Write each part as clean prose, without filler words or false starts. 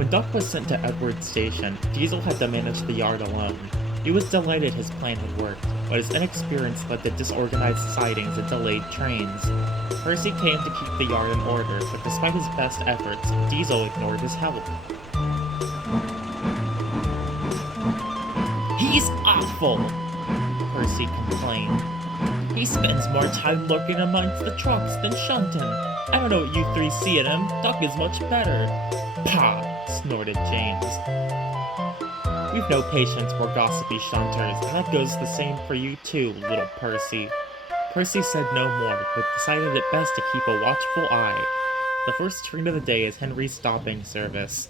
When Duck was sent to Edward's station, Diesel had to manage the yard alone. He was delighted his plan had worked, but his inexperience led to disorganized sidings and delayed trains. Percy came to keep the yard in order, but despite his best efforts, Diesel ignored his help. "He's awful!" Percy complained. "He spends more time lurking amongst the trucks than shunting. I don't know what you three see in him. Duck is much better." "Pah!" snorted James. "We've no patience for gossipy shunters, and that goes the same for you too, little Percy." Percy said no more, but decided it best to keep a watchful eye. The first train of the day is Henry's stopping service,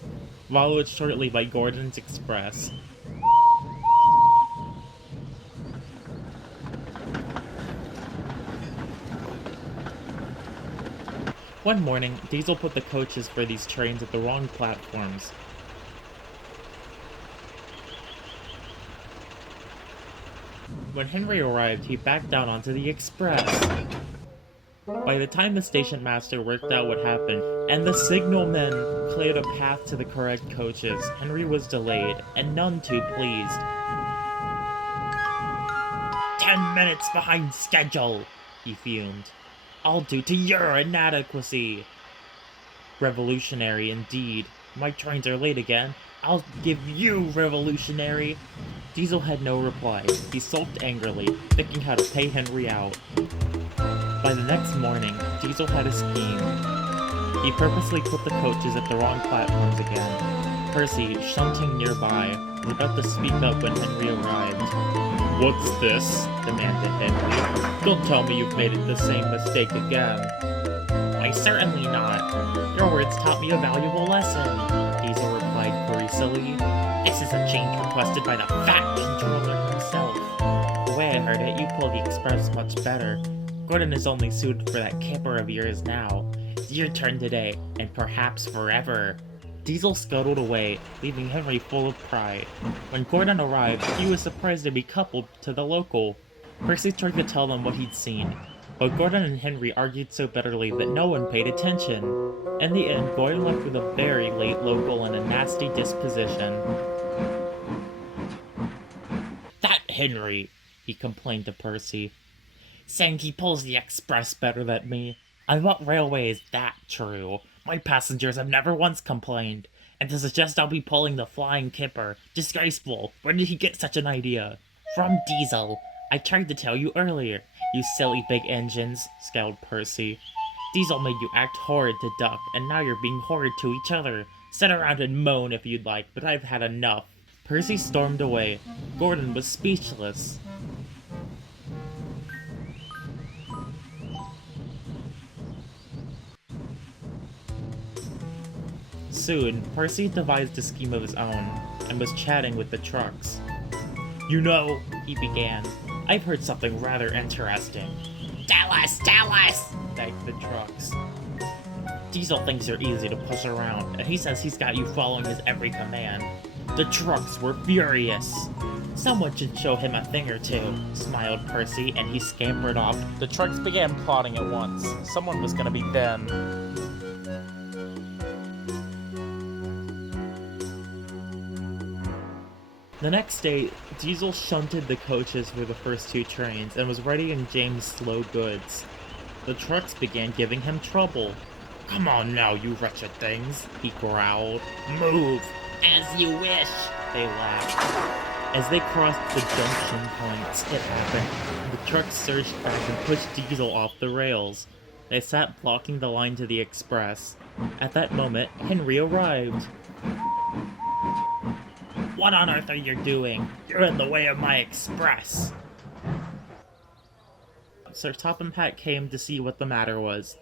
followed shortly by Gordon's Express. One morning, Diesel put the coaches for these trains at the wrong platforms. When Henry arrived, he backed down onto the express. By the time the station master worked out what happened, and the signalmen cleared a path to the correct coaches, Henry was delayed, and none too pleased. 10 minutes behind schedule, he fumed. All due to your inadequacy. Revolutionary indeed. My trains are late again. I'll give you revolutionary. Diesel had no reply. He sulked angrily, thinking how to pay Henry out. By the next morning, Diesel had a scheme. He purposely put the coaches at the wrong platforms again. Percy, shunting nearby, was about to speak up when Henry arrived. "What's this?" demanded Henry. "Don't tell me you've made the same mistake again." "Why, certainly not. Your words taught me a valuable lesson," Diesel replied coercively. "This is a change requested by the fat controller himself. The way I heard it, you pull the express much better. Gordon is only suited for that kipper of yours now. It's your turn today, and perhaps forever." Diesel scuttled away, leaving Henry full of pride. When Gordon arrived, he was surprised to be coupled to the local. Percy tried to tell them what he'd seen, but Gordon and Henry argued so bitterly that no one paid attention. In the end, Gordon left with a very late local and a nasty disposition. "That Henry," he complained to Percy, "saying he pulls the express better than me. On what railway is that true? My passengers have never once complained. And to suggest I'll be pulling the flying kipper. Disgraceful. Where did he get such an idea?" "From Diesel. I tried to tell you earlier. You silly big engines," scowled Percy. "Diesel made you act horrid to Duck, and now you're being horrid to each other. Sit around and moan if you'd like, but I've had enough." Percy stormed away. Gordon was speechless. Soon, Percy devised a scheme of his own, and was chatting with the trucks. "You know," he began, "I've heard something rather interesting." Tell us, begged the trucks. "Diesel thinks you're easy to push around, and he says he's got you following his every command." The trucks were furious. "Someone should show him a thing or two," smiled Percy, and he scampered off. The trucks began plotting at once. Someone was gonna be them. The next day, Diesel shunted the coaches for the first two trains and was ready in James' slow goods. The trucks began giving him trouble. "Come on now, you wretched things," he growled. "Move!" "As you wish," they laughed. As they crossed the junction points, it happened. The trucks surged back and pushed Diesel off the rails. They sat blocking the line to the express. At that moment, Henry arrived. "What on earth are you doing? You're in the way of my express!" Sir Topham Hatt came to see what the matter was.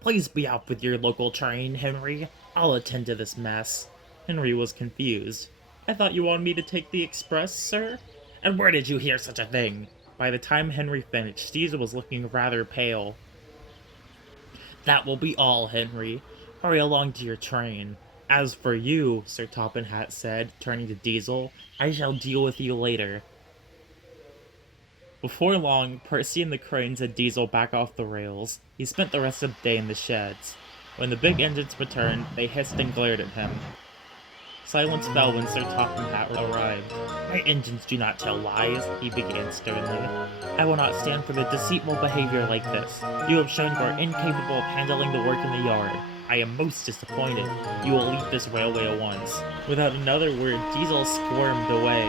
"Please be out with your local train, Henry. I'll attend to this mess." Henry was confused. "I thought you wanted me to take the express, sir?" "And where did you hear such a thing?" By the time Henry finished, Diesel was looking rather pale. "That will be all, Henry. Hurry along to your train. As for you," Sir Topham Hatt said, turning to Diesel, "I shall deal with you later." Before long, Percy and the cranes had Diesel back off the rails. He spent the rest of the day in the sheds. When the big engines returned, they hissed and glared at him. Silence fell when Sir Topham Hatt arrived. My engines do not tell lies, he began sternly. I will not stand for the deceitful behavior like this. You have shown you are incapable of handling the work in the yard. I am most disappointed. You will leave this railway at once. Without another word, Diesel squirmed away.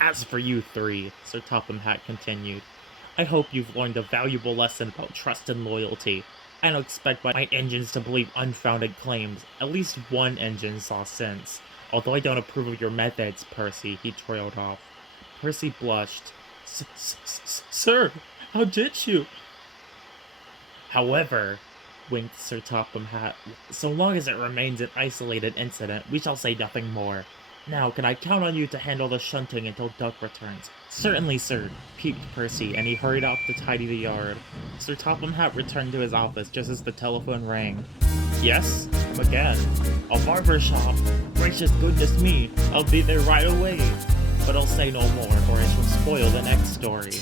As for you three, Sir Topham Hatt continued, I hope you've learned a valuable lesson about trust and loyalty. I don't expect my engines to believe unfounded claims. At least one engine saw sense. Although I don't approve of your methods, Percy, he trailed off. Percy blushed. Sir, how did you? However, winked Sir Topham Hatt, so long as it remains an isolated incident, we shall say nothing more. Now, can I count on you to handle the shunting until Duck returns? Certainly, sir, peeped Percy, and he hurried off to tidy the yard. Sir Topham Hatt returned to his office just as the telephone rang. Yes? Come again. A barber shop. Gracious goodness me, I'll be there right away. But I'll say no more, or I shall spoil the next story.